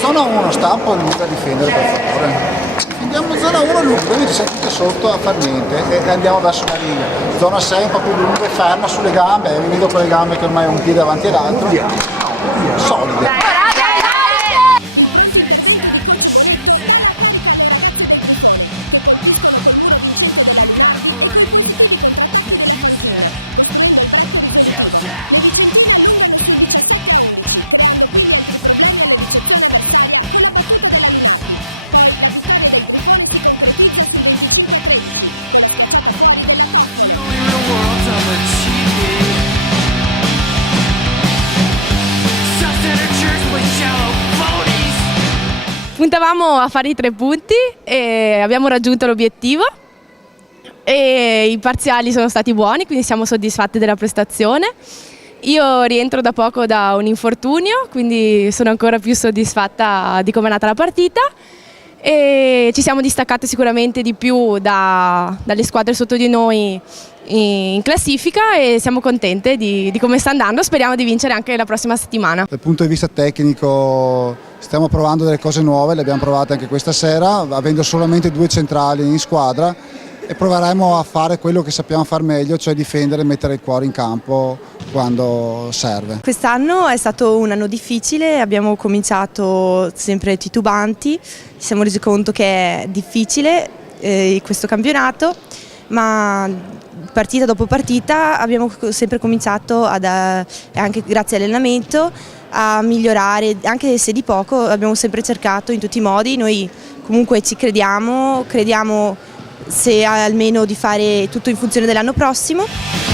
Zona 1 stampo lunga a difendere, per favore. Andiamo in zona 1 lunga, quindi siamo tutti sotto a far niente e andiamo verso la linea. Zona 6 un po' più lunga e ferma sulle gambe, vi vedo con le gambe che ormai è un piede avanti e l'altro. Solide. Puntavamo a fare i 3 punti e abbiamo raggiunto l'obiettivo e i parziali sono stati buoni, quindi siamo soddisfatti della prestazione. Io rientro da poco da un infortunio, quindi sono ancora più soddisfatta di come è nata la partita e ci siamo distaccate sicuramente di più dalle squadre sotto di noi in classifica e siamo contente di come sta andando, speriamo di vincere anche la prossima settimana. Dal punto di vista tecnico stiamo provando delle cose nuove, le abbiamo provate anche questa sera, avendo solamente 2 centrali in squadra, e proveremo a fare quello che sappiamo far meglio, cioè difendere e mettere il cuore in campo quando serve. Quest'anno è stato un anno difficile, abbiamo cominciato sempre titubanti, ci siamo resi conto che è difficile questo campionato, ma partita dopo partita abbiamo sempre cominciato anche grazie all'allenamento a migliorare, anche se di poco abbiamo sempre cercato in tutti i modi. Noi comunque ci crediamo se almeno di fare tutto in funzione dell'anno prossimo.